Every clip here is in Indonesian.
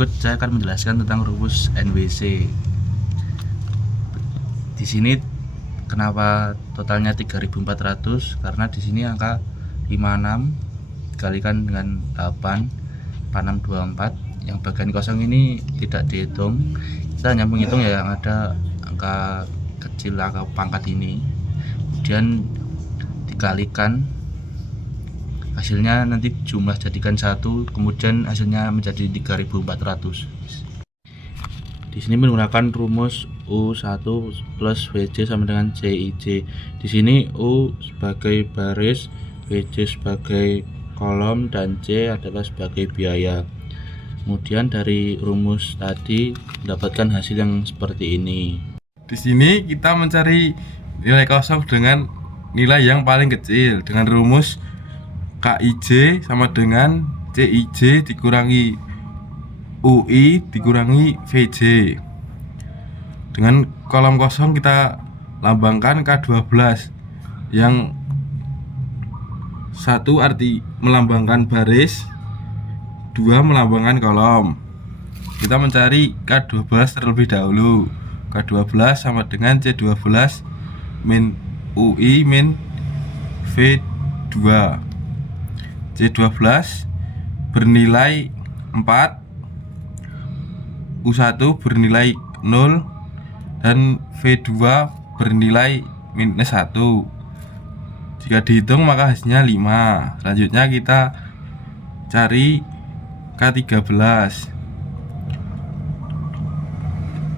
berikut saya akan menjelaskan tentang rumus NWC. Di sini kenapa totalnya 3400? Karena di sini angka 56 dikalikan dengan 8 4624, yang bagian kosong ini tidak dihitung, kita hanya menghitung ya yang ada angka kecil, angka pangkat ini, kemudian dikalikan, hasilnya nanti jumlah jadikan 1, kemudian hasilnya menjadi 3400. Di sini menggunakan rumus U1 plus VJ sama dengan CIJ. Di sini U sebagai baris, VJ sebagai kolom, dan C adalah sebagai biaya. Kemudian dari rumus tadi mendapatkan hasil yang seperti ini. Di sini kita mencari nilai kosong dengan nilai yang paling kecil dengan rumus KIJ sama dengan CIJ dikurangi UI dikurangi VJ. Dengan kolom kosong kita lambangkan K12, yang satu arti melambangkan baris, dua melambangkan kolom. Kita mencari K12 terlebih dahulu. K12 sama dengan C12 min UI min V2. C12 bernilai 4, U1 bernilai 0, dan V2 bernilai minus 1. Jika dihitung maka hasilnya 5. Selanjutnya kita cari K13.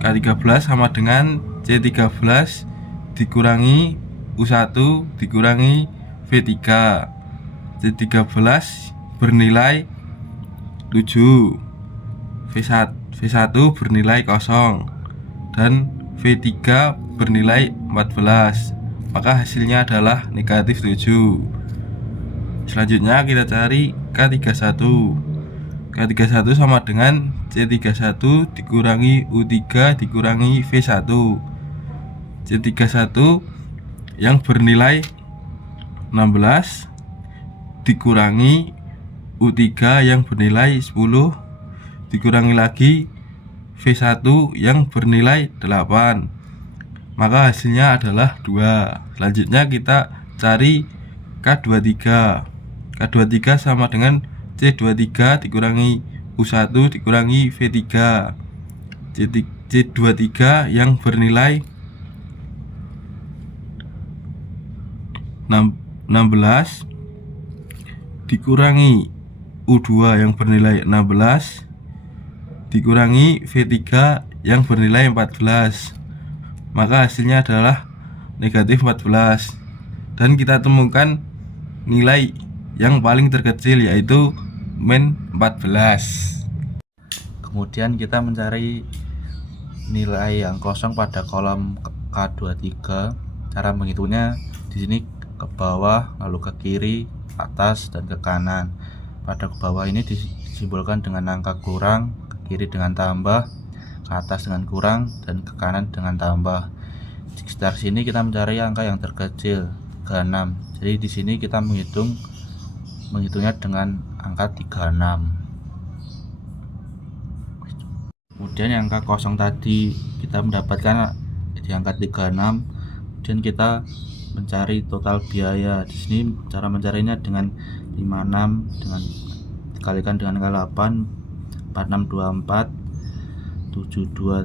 K13 sama dengan C13 dikurangi U1 dikurangi V3. C13 bernilai 7, V1 bernilai 0, dan V3 bernilai 14. Maka hasilnya adalah negatif 7. Selanjutnya kita cari K31. K31 sama dengan C31 dikurangi U3 dikurangi V1. C31 yang bernilai 16 dikurangi U3 yang bernilai 10 dikurangi lagi V1 yang bernilai 8. Maka hasilnya adalah 2. Selanjutnya kita cari K23. K23 sama dengan C23 dikurangi U1 dikurangi V3. C23 yang bernilai 16 dikurangi U2 yang bernilai 16 dikurangi V3 yang bernilai 14. Maka hasilnya adalah negatif 14. Dan kita temukan nilai yang paling terkecil, yaitu min 14. Kemudian kita mencari nilai yang kosong pada kolom K23. Cara menghitungnya di sini ke bawah, lalu ke kiri, atas, dan ke kanan. Pada ke bawah ini disimbolkan dengan angka kurang, ke kiri dengan tambah, ke atas dengan kurang, dan ke kanan dengan tambah. Di sekitar sini kita mencari angka yang terkecil, 36. Jadi di sini kita menghitungnya dengan angka 36. Kemudian yang angka kosong tadi kita mendapatkan di angka 36. Kemudian kita mencari total biaya. Di sini cara mencarinya dengan 56 dengan dikalikan dengan angka 8, 4624, 72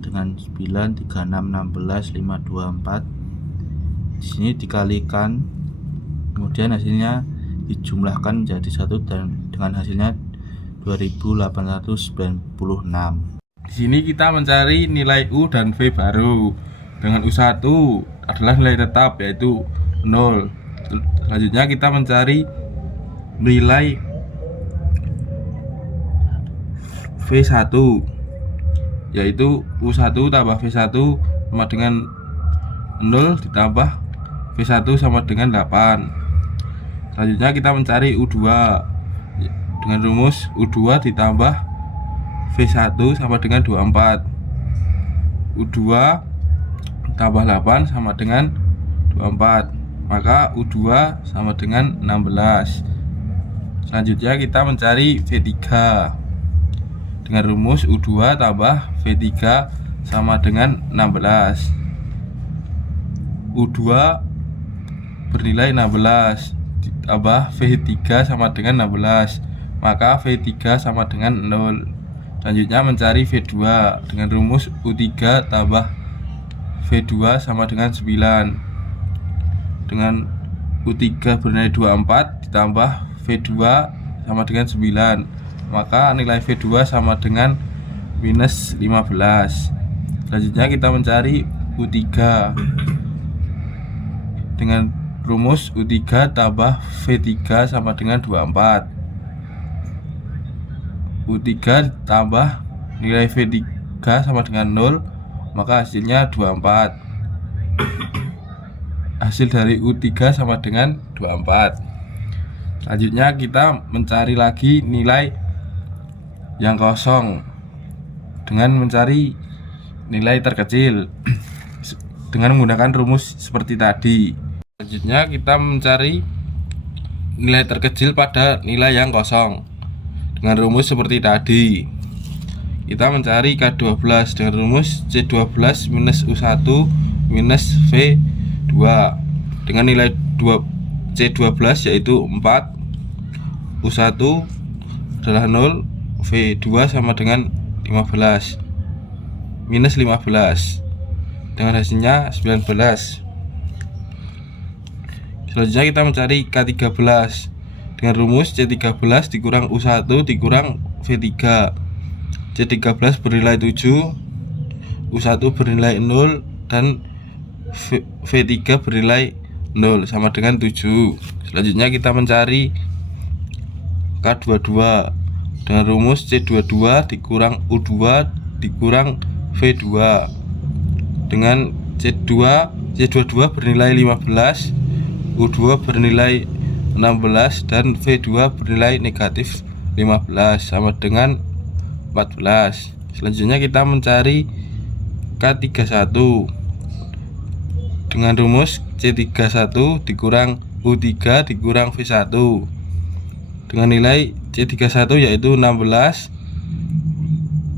dengan 9, 36 16, 524. Di sini dikalikan, kemudian hasilnya dijumlahkan menjadi 1 dan dengan hasilnya 2896. Di sini kita mencari nilai U dan V baru. Dengan U1 adalah nilai tetap, yaitu 0. Selanjutnya kita mencari nilai V1, yaitu U1 tambah V1 sama dengan 0 ditambah V1 sama dengan 8. Selanjutnya kita mencari U2 dengan rumus U2 ditambah V1 sama dengan 24. U2 tambah 8 sama dengan 24. Maka U2 sama dengan 16. Selanjutnya kita mencari V3. dengan rumus U2 tambah V3 sama dengan 16. U2 bernilai 16 ditambah V3 sama dengan 16, maka V3 sama dengan 0. Selanjutnya mencari V2 dengan rumus U3 tambah V2 sama dengan 9. Dengan U3 bernilai 24 ditambah V2 sama dengan 9, maka nilai V2 sama dengan minus 15. Selanjutnya kita mencari U3 dengan rumus U3 tambah V3 sama dengan 24. U3 tambah nilai V3 sama dengan 0, maka hasilnya 24. Hasil dari U3 sama dengan 24. Selanjutnya kita mencari lagi nilai yang kosong dengan mencari nilai terkecil dengan menggunakan rumus seperti tadi. Selanjutnya kita mencari nilai terkecil pada nilai yang kosong dengan rumus seperti tadi. Kita mencari K12 dengan rumus C12 minus U1 minus V2 dengan nilai C12 yaitu 4, U1 adalah 0, V2 sama dengan 15 minus 15 dengan hasilnya 19. Selanjutnya kita mencari K13 dengan rumus C13 dikurang U1 dikurang V3. C13 bernilai 7, U1 bernilai 0, dan V3 bernilai 0 sama dengan 7. Selanjutnya kita mencari K22 dengan rumus C22 dikurang U2 dikurang V2 dengan C22 bernilai 15, U2 bernilai 16, dan V2 bernilai negatif 15 sama dengan 14. Selanjutnya kita mencari K31 dengan rumus C31 dikurang U3 dikurang V1 dengan nilai C31 yaitu 16,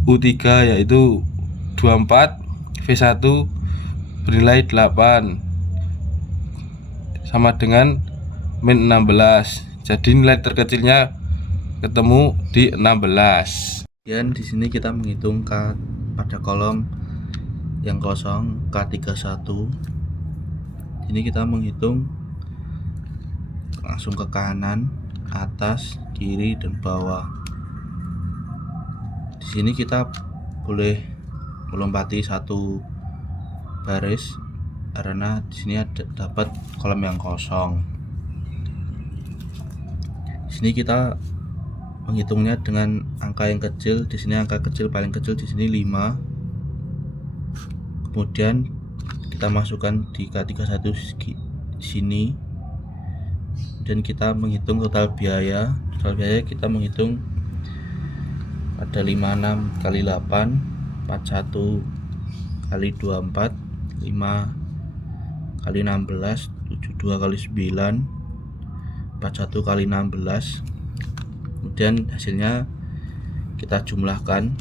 U3 yaitu 24, V1 bernilai 8 sama dengan min 16. Jadi nilai terkecilnya ketemu di 16. Kemudian di sini kita menghitung K pada kolom yang kosong K31. Ini kita menghitung langsung ke kanan, atas, kiri, dan bawah. Di sini kita boleh melompati satu baris karena di sini dapat kolom yang kosong. Di sini kita menghitungnya dengan angka yang kecil. Di sini angka kecil paling kecil di sini 5. Kemudian kita masukkan di K31 di sini. Dan kita menghitung total biaya. Total biaya kita menghitung ada 56 kali 8, 41 kali 24, 5 kali 16, 72 kali 9, 41 kali 16. Kemudian hasilnya kita jumlahkan,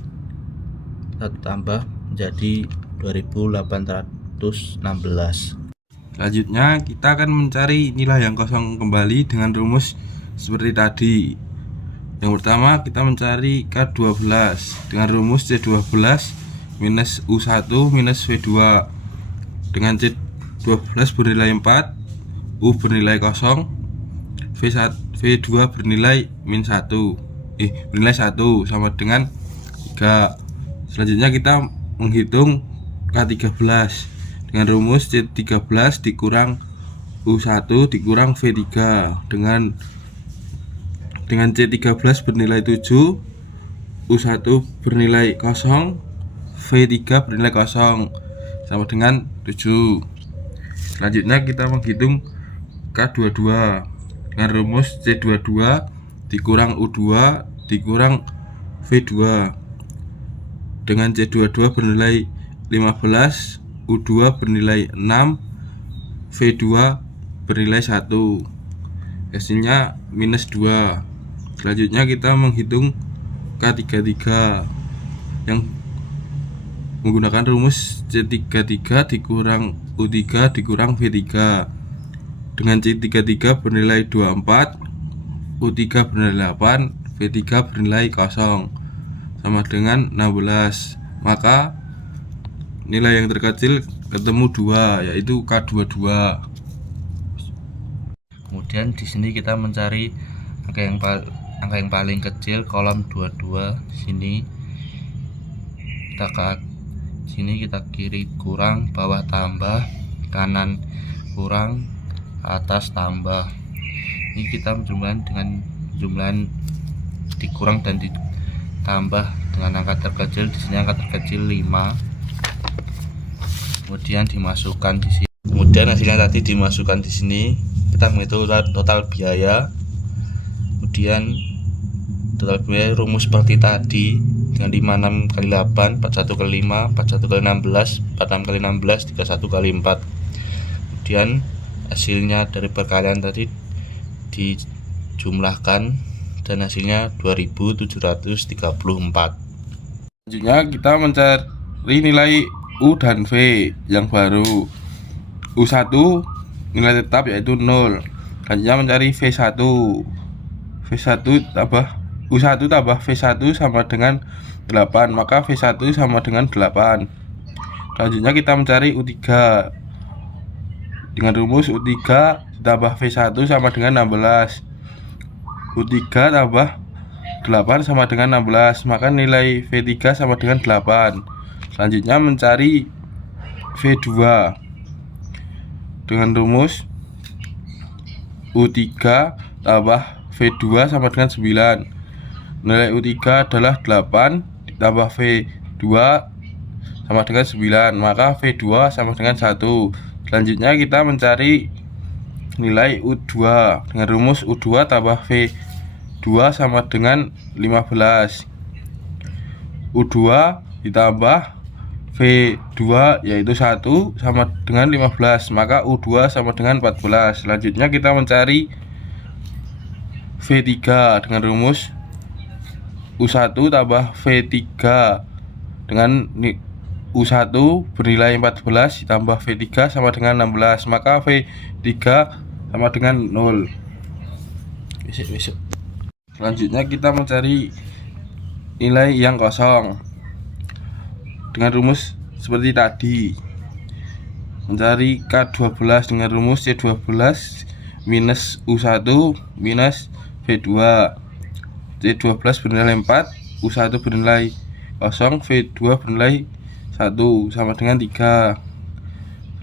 kita tambah menjadi 2816. Selanjutnya kita akan mencari nilai yang kosong kembali dengan rumus seperti tadi. Yang pertama kita mencari K12 dengan rumus C12 minus U1 minus V2 dengan C12 bernilai 4, U bernilai 0, V2 bernilai bernilai 1 sama dengan 3. Selanjutnya kita menghitung K13 dengan rumus C13 dikurang U1 dikurang V3 dengan C13 bernilai 7, U1 bernilai 0, V3 bernilai 0 sama dengan 7. Selanjutnya kita menghitung K22 dengan rumus C22 dikurang U2 dikurang V2 dengan C22 bernilai 15, U2 bernilai 6, V2 bernilai 1. Hasilnya minus 2. Selanjutnya kita menghitung K33 yang menggunakan rumus C33 dikurang U3 dikurang V3 dengan C33 bernilai 24, U3 bernilai 8, V3 bernilai 0 sama dengan 16. Maka nilai yang terkecil ketemu 2, yaitu K22. Kemudian di sini kita mencari angka yang paling kecil, kolom 22. Sini kita kiri kurang, bawah tambah, kanan kurang, atas tambah. Ini kita menjumlahkan dengan jumlahan dikurang dan ditambah dengan angka terkecil. Di sini angka terkecil 5. Kemudian dimasukkan di sini. Kemudian hasilnya tadi dimasukkan di sini. Kita menghitung total biaya. Kemudian total biaya rumus seperti tadi dengan 56 kali 8, 41 kali 5, 41 kali 16, 46 kali 16, 31 kali 4. Kemudian hasilnya dari perkalian tadi dijumlahkan dan hasilnya 2734. Selanjutnya kita mencari nilai U dan V yang baru. U1 nilai tetap yaitu 0. Selanjutnya mencari V1. V1 tambah U1 tambah V1 sama dengan 8, maka V1 sama dengan 8. Selanjutnya kita mencari U3 dengan rumus U3 tambah V1 sama dengan 16. U3 tambah 8 sama dengan 16, maka nilai V3 sama dengan 8. Selanjutnya mencari V2 dengan rumus U3 tambah V2 sama dengan 9. Nilai U3 adalah 8 ditambah V2 sama dengan 9, maka V2 sama dengan 1. Selanjutnya kita mencari nilai U2 dengan rumus U2 tambah V2 sama dengan 15. U2 ditambah V2 yaitu 1 sama dengan 15, maka U2 sama dengan 14. Selanjutnya kita mencari V3 dengan rumus U1 tambah V3 dengan U1 bernilai 14 ditambah V3 sama dengan 16, maka V3 sama dengan 0. Selanjutnya kita mencari nilai yang kosong dengan rumus seperti tadi. Mencari K12 dengan rumus C12 minus U1 minus V2. C12 bernilai 4, U1 bernilai 0, V2 bernilai 1 sama dengan 3.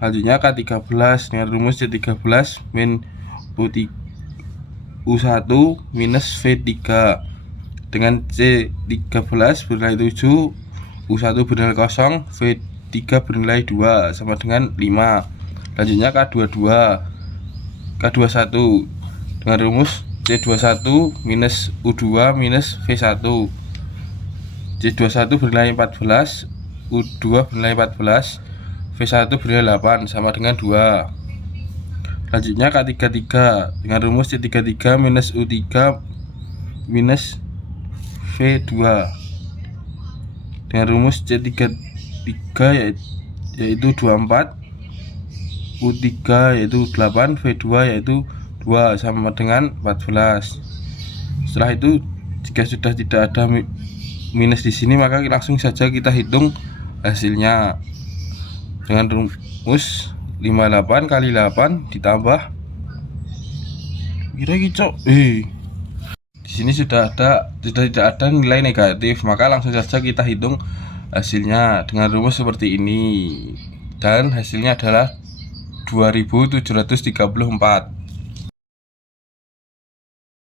Selanjutnya K13 dengan rumus C13 min U1 minus V3 dengan C13 bernilai 7, U1 bernilai 0, V3 bernilai 2 sama dengan 5. Selanjutnya K21 dengan rumus C21 minus U2 minus V1. C21 bernilai 14, U2 bernilai 14, V1 bernilai 8 sama dengan 2. Selanjutnya K33 dengan rumus C33 minus U3 minus V2 dengan rumus C33 yaitu 24, U3 yaitu 8, V2 yaitu 2 sama dengan 14. Setelah itu jika sudah tidak ada minus di sini, maka langsung saja kita hitung hasilnya dengan rumus 58 kali 8 ditambah di sini sudah tidak ada nilai negatif, maka langsung saja kita hitung hasilnya dengan rumus seperti ini, dan hasilnya adalah 2734.